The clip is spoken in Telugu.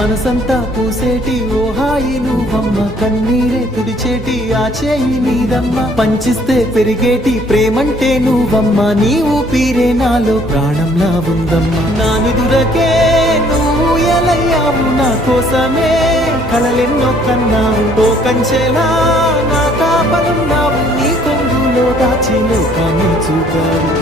మనసంతా పూసేటి ఓ హాయి నువ్వమ్మ, కన్నీరే తుడిచేటి ఆ చేయి నీదమ్మ, పంచిస్తే పెరిగేటి ప్రేమంటే నువ్వమ్మ, నీ ఊపిరే నాలో ప్రాణంలా ఉందమ్మా. నా నిదురకే నువ్వు ఎలయ్యావు, నా కోసమే కలలెన్నో కన్నావు, ఓ కంచెలా నా కాపలున్నావు, నీ కొంగులో దాచి లోకాన్ని చూపావు.